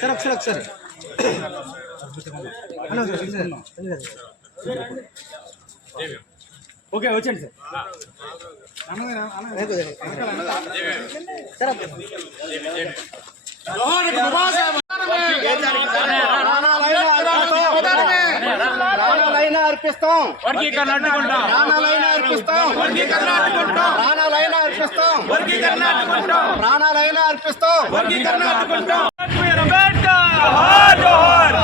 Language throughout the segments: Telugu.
సార్ ఒకసారి ఒకసారి. ఓకే వచ్చండి సార్. సార్ ప్రాణాలైనా అర్పిస్తాం. వర్గీకరణ అడ్డుకుంటాం. ప్రాణాలైనా అర్పిస్తాం. వర్గీకరణ అడ్డుకుంటాం. ప్రాణాలైనా అర్పిస్తాం. వర్గీకరణ అడ్డుకుంటాం. ప్రాణాలైనా అర్పిస్తాం. వర్గీకరణ అడ్డుకుంటాం. అంబేద్కర్ జోహార్ జోహార్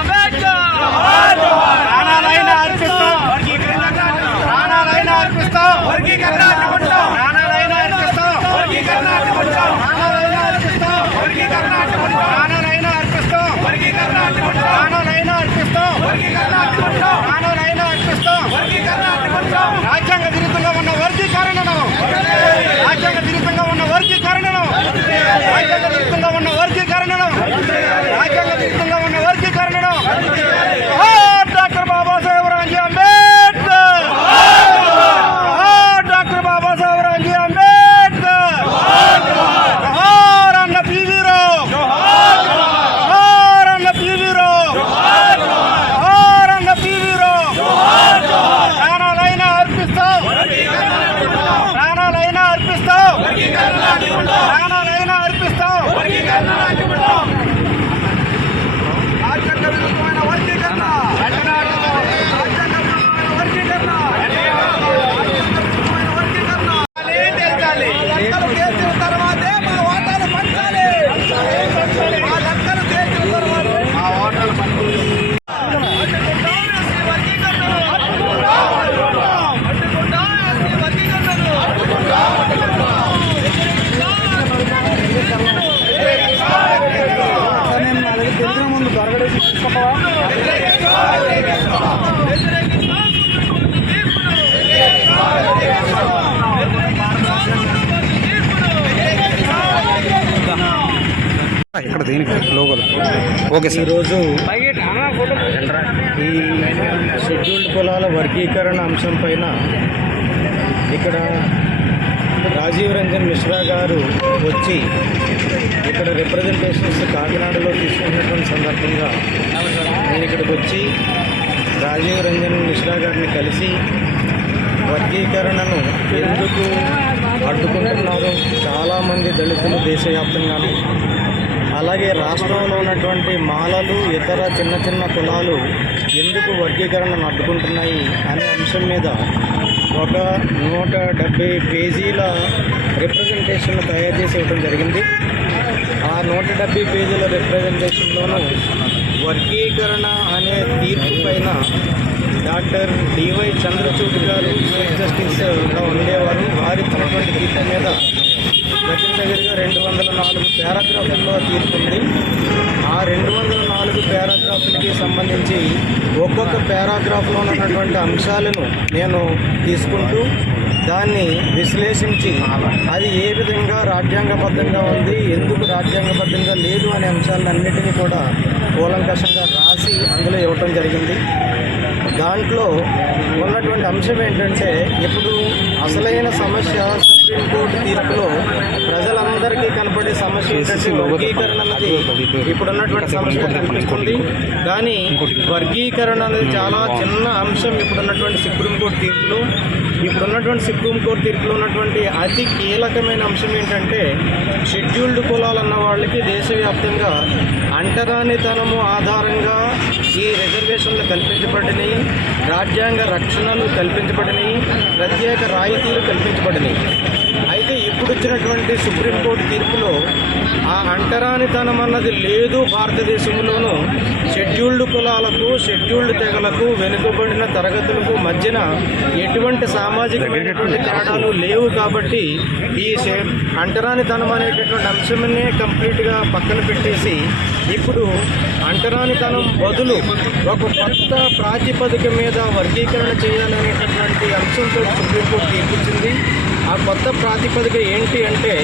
అంబేద్కర్ జోహార్ జోహార్ ప్రాణాలైనా అర్పిస్తాం వర్గీకరణ అడ్డుకుంటాం ప్రాణాలైనా అర్పిస్తాం వర్గీకరణ అడ్డుకుంటాం ప్రాణాలైనా అర్పిస్తాం వర్గీకరణ అడ్డుకుంటాం ప్రాణాలైనా అర్పిస్తాం వర్గీకరణ అడ్డుకుంటాం ప్రాణాలైనా అర్పిస్తాం వర్గీకరణ అడ్డుకుంటాం ప్రాణాలైనా అర్పిస్తాం వర్గీకరణ అడ్డుకుంటాం ప్రాణాలైనా అర్పిస్తాం వర్గీకరణ అడ్డుకుంటాం రాజ్యాంగ విరుద్ధంగా ఉన్న వర్గీకరణను రాజ్యాంగ విరుద్ధంగా ఉన్న వర్గీకరణను రాజ్యాంగ విరుద్ధంగా ఉన్న వర్గీకరణను రాజ్యాంగ విరుద్ధంగా ఉన్న వర్గీకరణను జోహార్ డాక్టర్ బాబాసాహెబ్ రామ్జీ అంబేద్కర్ జోహార్ డాక్టర్ బాబాసాహెబ్ రామ్జీ అంబేద్కర్ జోహార్ అన్న పివి రావు జోహార్ అన్న పివి రావు జోహార్ అన్న పివి రావు ప్రాణాలైనా అర్పిస్తాం ప్రాణాలైనా అర్పిస్తాం ప్రాణాలైనా అర్పిస్తాం రాజ్యాంగ విరుద్ధమైన వర్గీకరణ రాజ్యాంగ విరుద్ధమైన వర్గీకరణ రాజ్యాంగ విరుద్ధమైన వర్గీకరణ తేల్చాలి. లెక్కలు తేల్చిన తర్వాతే మా ఓటాలు పంచాలి మా లెక్కలు తేల్చిన తర్వాతే మా ఓటాలు ముందు దొరకడేసి తీసుకుంటావా ఇక్కడ దేనికి? లోగోలు ఓకే సార్. ఈరోజు ఈ షెడ్యూల్డ్ కులాల వర్గీకరణ అంశం పైన ఇక్కడ రాజీవ్ రంజన్ మిశ్రా గారు వచ్చి ఇక్కడ రిప్రజెంటేషన్స్ కాకినాడలో తీసుకున్నటువంటి సందర్భంగా నేను ఇక్కడికి వచ్చి రాజీవ్ రంజన్ మిశ్రా గారిని కలిసి వర్గీకరణను ఎందుకు అడ్డుకుంటున్నారు చాలామంది దళితులు దేశవ్యాప్తంగాను అలాగే రాష్ట్రంలో ఉన్నటువంటి మాలలు ఇతర చిన్న చిన్న కులాలు ఎందుకు వర్గీకరణను అడ్డుకుంటున్నాయి అనే అంశం మీద ఒక నూట డెబ్బై పేజీల రిప్రజెంటేషన్ తయారు చేసి ఇవ్వడం జరిగింది. ఆ నూట డెబ్బై పేజీల రిప్రజెంటేషన్లోనూ వర్గీకరణ అనే తీర్పు పైన డాక్టర్ డివై చంద్రచూడ్ గారు చీఫ్ జస్టిస్గా ఉండేవారు. వారి ఇచ్చినటువంటి తీర్పు మీద దగ్గర రెండు వందల నాలుగు పారాగ్రాఫుల్లో తీరుతుంది. ఆ రెండు వందల నాలుగు పారాగ్రాఫ్లకి సంబంధించి ఒక్కొక్క పారాగ్రాఫ్లో ఉన్నటువంటి అంశాలను నేను తీసుకుంటూ దాన్ని విశ్లేషించి అది ఏ విధంగా రాజ్యాంగబద్ధంగా ఉంది ఎందుకు రాజ్యాంగబద్ధంగా లేదు అనే అంశాలన్నింటినీ కూడా కూలంకషంగా రాసి అందులో ఇవ్వటం జరిగింది. దాంట్లో ఉన్నటువంటి అంశం ఏంటంటే ఇప్పుడు అసలైన సమస్య సుప్రీంకోర్టు తీర్పులో ప్రజలందరికీ కనపడే సమస్య ఏంటంటే వర్గీకరణ అన్నది ఇప్పుడున్నటువంటి సమస్య కనిపిస్తుంది కానీ వర్గీకరణ అనేది చాలా చిన్న అంశం ఇప్పుడున్నటువంటి సుప్రీంకోర్టు తీర్పులో. ఇప్పుడున్నటువంటి సుప్రీంకోర్టు తీర్పులో ఉన్నటువంటి అతి కీలకమైన అంశం ఏంటంటే షెడ్యూల్డ్ కులాలు అన్న వాళ్ళకి దేశవ్యాప్తంగా అంటరానితనము ఆధారంగా ఈ రిజర్వేషన్లు కల్పించబడినవి రాజ్యాంగ రక్షణలు కల్పించబడినవి ప్రత్యేక రాయితీలు కల్పించబడినవి అయితే ఇప్పుడు వచ్చినటువంటి సుప్రీంకోర్టు తీర్పులో ఆ అంటరానితనం అన్నది లేదు భారతదేశంలోనూ. షెడ్యూల్డ్ కులాలకు షెడ్యూల్డ్ తెగలకు వెనుకబడిన తరగతులకు మధ్యన ఎటువంటి సామాజికమైనటువంటి తేడాలు లేవు కాబట్టి ఈ అంటరానితనం అనేటటువంటి అంశమనే కంప్లీట్గా పక్కన పెట్టేసి ఇప్పుడు అంటరానితనం బదులు ఒక కొత్త ప్రాతిపదిక మీద వర్గీకరణ చేయాలనేటటువంటి అంశంతో సుప్రీంకోర్టు తీర్పించింది ఆ కొత్త ప్రాతిపదిక ఏంటి అంటే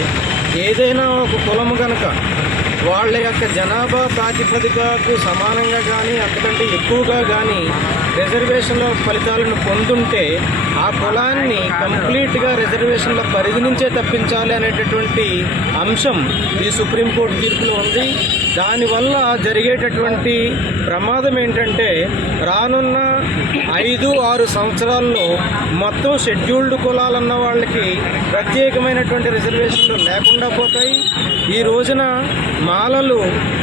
ఏదైనా ఒక కులము కనుక వాళ్ళ యొక్క జనాభా ప్రాతిపదికకు సమానంగా కానీ అంతకంటే ఎక్కువగా కానీ రిజర్వేషన్ల ఫలితాలను పొందుంటే ఆ కులాన్ని కంప్లీట్గా రిజర్వేషన్ల పరిధి నుంచే తప్పించాలి అనేటటువంటి అంశం ఈ సుప్రీంకోర్టు తీర్పులో ఉంది. దానివల్ల జరిగేటటువంటి ప్రమాదం ఏంటంటే రానున్న ఐదు ఆరు సంవత్సరాల్లో మొత్తం షెడ్యూల్డ్ కులాలన్న వాళ్ళకి ప్రత్యేకమైనటువంటి రిజర్వేషన్లు లేకుండా పోతాయి. ఈ రోజున మాలలు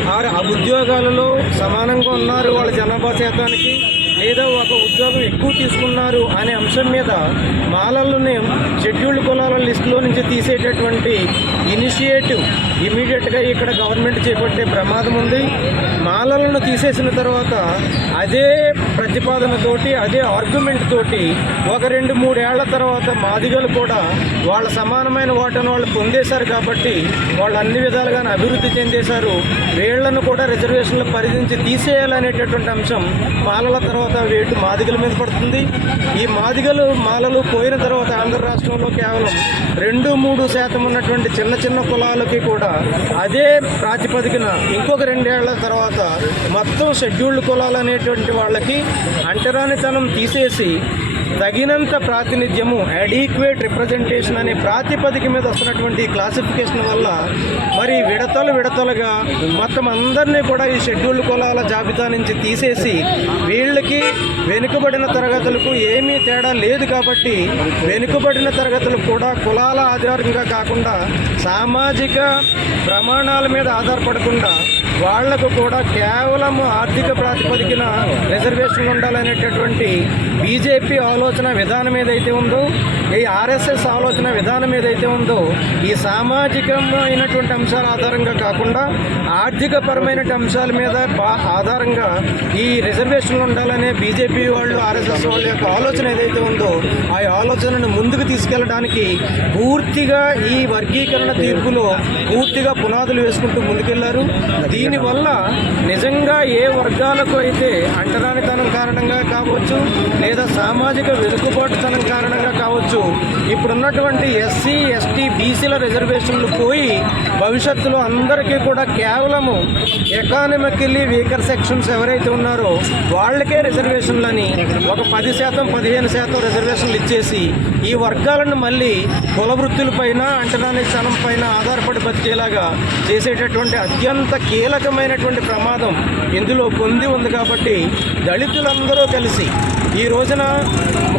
ఆ- ఉద్యోగాలలో సమానంగా ఉన్నారు వాళ్ళ జనాభా శాతానికి. లేదా ఒక ఉద్యోగం ఎక్కువ తీసుకున్నారు అనే అంశం మీద మాలల్లోనే షెడ్యూల్డ్ కులాల లిస్టులో నుంచి తీసేటటువంటి ఇనిషియేటివ్ ఇమీడియట్గా ఇక్కడ గవర్నమెంట్ చేపట్టే ప్రమాదం ఉంది. మాలలను తీసేసిన తర్వాత అదే ప్రతిపాదనతోటి అదే ఆర్గ్యుమెంట్ తోటి ఒక రెండు మూడేళ్ళ తర్వాత మాదిగలు కూడా వాళ్ళ సమానమైన వాటను వాళ్ళు పొందేశారు కాబట్టి వాళ్ళు అన్ని విధాలుగానే అభివృద్ధి చెందేశారు. వీళ్ళను కూడా రిజర్వేషన్ల పరిధి నుంచి తీసేయాలనేటటువంటి అంశం మాలల తర్వాత తర్వాత వేటు మాదిగల మీద పడుతుంది. ఈ మాదిగలు మాలలు పోయిన తర్వాత ఆంధ్ర రాష్ట్రంలో కేవలం రెండు మూడు శాతం ఉన్నటువంటి చిన్న చిన్న కులాలకి కూడా అదే ప్రాతిపదికన ఇంకొక రెండేళ్ళ తర్వాత మొత్తం షెడ్యూల్డ్ కులాలు అనేటువంటి వాళ్ళకి అంటరానితనం తీసేసి తగినంత ప్రాతినిధ్యము అడీక్వేట్ రిప్రజెంటేషన్ అనే ప్రాతిపదిక మీద వస్తున్నటువంటి క్లాసిఫికేషన్ వల్ల మరి విడతలు విడతలుగా మొత్తం అందరినీ కూడా ఈ షెడ్యూల్డ్ కులాల జాబితా నుంచి తీసేసి వీళ్ళకి వెనుకబడిన తరగతులకు ఏమీ తేడా లేదు కాబట్టి వెనుకబడిన తరగతులు కూడా కులాల ఆధారంగా కాకుండా సామాజిక ప్రమాణాల మీద ఆధారపడకుండా వాళ్ళకు కూడా కేవలం ఆర్థిక ప్రాతిపదికన రిజర్వేషన్ ఉండాలనేటటువంటి బీజేపీ ఆలోచన విధానం ఏదైతే ఉందో ఈ ఆర్ఎస్ఎస్ ఆలోచన విధానం ఏదైతే ఉందో ఈ సామాజికమైనటువంటి అంశాల ఆధారంగా కాకుండా ఆర్థిక పరమైన అంశాల మీద ఆధారంగా ఈ రిజర్వేషన్లు ఉండాలనే బీజేపీ వాళ్ళు ఆర్ఎస్ఎస్ వాళ్ళ యొక్క ఆలోచన ఏదైతే ఉందో ఆ ఆలోచనను ముందుకు తీసుకెళ్ళడానికి పూర్తిగా ఈ వర్గీకరణ తీర్పులో పూర్తిగా పునాదులు వేసుకుంటూ ముందుకెళ్ళారు. దీనివల్ల నిజంగా ఏ వర్గాలకు అయితే అంటరానితనం కారణంగా కావచ్చు లేదా సామాజిక వెనుకబాటుతనం కారణంగా కావచ్చు ఇప్పుడున్నటువంటి ఎస్సీ ఎస్టీ బీసీల రిజర్వేషన్లు పోయి భవిష్యత్తులో అందరికీ కూడా కేవలము ఎకానమికల్లీ వీకర్ సెక్షన్స్ ఎవరైతే ఉన్నారో వాళ్ళకే రిజర్వేషన్లని ఒక పది శాతం పదిహేను శాతం రిజర్వేషన్లు ఇచ్చేసి ఈ వర్గాలను మళ్ళీ కుల వృత్తులపైన అంటరానితనం పైన ఆధారపడి బతికేలాగా చేసేటటువంటి అత్యంత కీలకమైనటువంటి ప్రమాదం ఇందులో పొంది ఉంది కాబట్టి దళితులందరూ కలిసి ఈ రోజున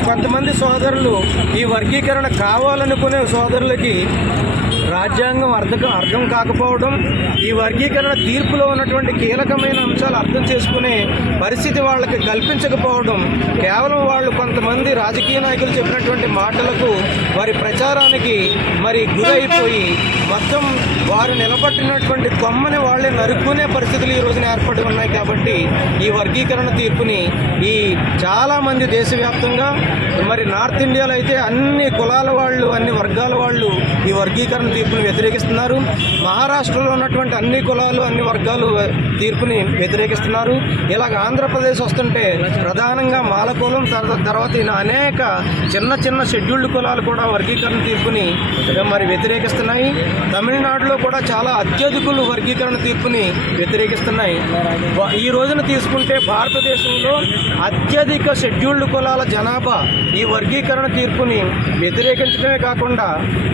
కొంతమంది సోదరులు ఈ వర్గీకరణ కావాలనుకునే సోదరులకి రాజ్యాంగం అర్థం అర్థం కాకపోవడం ఈ వర్గీకరణ తీర్పులో ఉన్నటువంటి కీలకమైన అంశాలు అర్థం చేసుకునే పరిస్థితి వాళ్ళకి కల్పించకపోవడం కేవలం వాళ్ళు కొంతమంది రాజకీయ నాయకులు చెప్పినటువంటి మాటలకు వారి ప్రచారానికి మరి గురైపోయి మొత్తం వారు నిలబట్టినటువంటి కొమ్మని వాళ్ళే నరుక్కునే పరిస్థితులు ఈ రోజున ఏర్పడి ఉన్నాయి కాబట్టి ఈ వర్గీకరణ తీర్పుని ఈ చాలామంది దేశవ్యాప్తంగా మరి నార్త్ ఇండియాలో అయితే అన్ని కులాల వాళ్ళు అన్ని వర్గాల వాళ్ళు ఈ వర్గీకరణ తీర్పుని వ్యతిరేకిస్తున్నారు. మహారాష్ట్రలో ఉన్నటువంటి అన్ని కులాలు అన్ని వర్గాలు తీర్పుని వ్యతిరేకిస్తున్నారు. ఇలాగ ఆంధ్రప్రదేశ్ వస్తుంటే ప్రధానంగా మాలకులం తర్వాత తర్వాత అనేక చిన్న చిన్న షెడ్యూల్డ్ కులాలు కూడా వర్గీకరణ తీర్పుని మరి వ్యతిరేకిస్తున్నాయి. తమిళనాడులో కూడా చాలా అత్యధికులు వర్గీకరణ తీర్పుని వ్యతిరేకిస్తున్నాయి. ఈ రోజున తీసుకుంటే భారతదేశంలో అత్యధిక షెడ్యూల్డ్ కులాల జనాభా ఈ వర్గీకరణ తీర్పుని వ్యతిరేకించడమే కాకుండా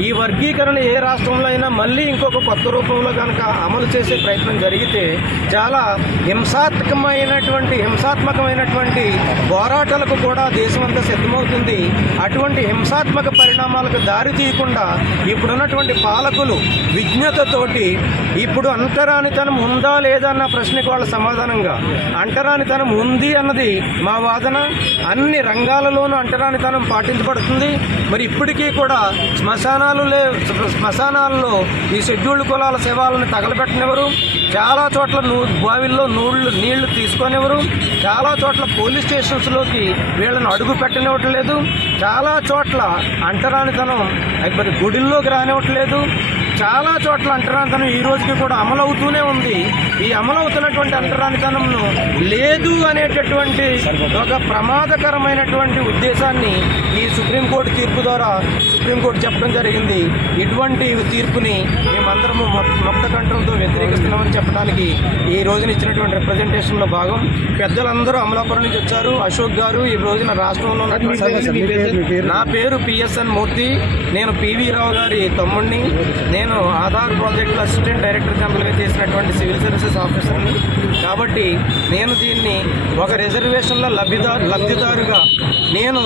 ఈ వర్గీకరణ ఏ రాష్ట్రంలో అయినా మళ్ళీ ఇంకొక కొత్త రూపంలో కనుక అమలు చేసే ప్రయత్నం జరిగితే చాలా హింసాత్మకమైనటువంటి హింసాత్మకమైనటువంటి పోరాటాలకు కూడా దేశమంతా సిద్ధమవుతుంది. అటువంటి హింసాత్మక పరిణామాలకు దారి తీయకుండా ఇప్పుడున్నటువంటి పాలకులు విజ్ఞతతోటి ఇప్పుడు అంటరానితనం ఉందా లేదా అన్న ప్రశ్నకు వాళ్ళ సమాధానంగా అంటరానితనం ఉంది అన్నది మా వాదన. అన్ని రంగాలలోనూ అంటరానితనం పాటించబడుతుంది. మరి ఇప్పటికీ కూడా శ్మశానాలు లే శ్మశానాల్లో ఈ షెడ్యూల్డ్ కులాల శవాలను తగలబెట్టనివ్వరు చాలా చోట్ల నూ బావిల్లో నూళ్ళు నీళ్ళు తీసుకొనివ్వరు చాలా చోట్ల పోలీస్ స్టేషన్స్లోకి వీళ్ళని అడుగు పెట్టనివ్వట్లేదు చాలా చోట్ల అంటరానితనం మరి గుడిల్లోకి రానివ్వట్లేదు చాలా చోట్ల అంటరానితనం ఈ రోజుకి కూడా అమలవుతూనే ఉంది. ఈ అమలవుతున్నటువంటి అంటరానితనంను లేదు అనేటటువంటి ఒక ప్రమాదకరమైనటువంటి ఉద్దేశాన్ని ఈ సుప్రీంకోర్టు తీర్పు ద్వారా సుప్రీంకోర్టు చెప్పడం జరిగింది. ఇటువంటి తీర్పుని మేమందరము మొ- ముక్త కంఠంతో వ్యతిరేకిస్తున్నామని చెప్పడానికి ఈ రోజున ఇచ్చినటువంటి రిప్రజెంటేషన్లో భాగం. పెద్దలందరూ అమలాపురం నుంచి వచ్చారు. అశోక్ గారు ఈ రోజున రాష్ట్రంలో నా పేరు పిఎస్ఎన్ మూర్తి. నేను పివి రావు గారి తమ్ముడిని నేను నేను ఆధార్ ప్రాజెక్టులో అసిస్టెంట్ డైరెక్టర్ జనరల్గా చేసినటువంటి సివిల్ సర్వీసెస్ ఆఫీసర్ని. కాబట్టి నేను దీన్ని ఒక రిజర్వేషన్లో లబ్ధిదారు లబ్ధిదారుగా నేను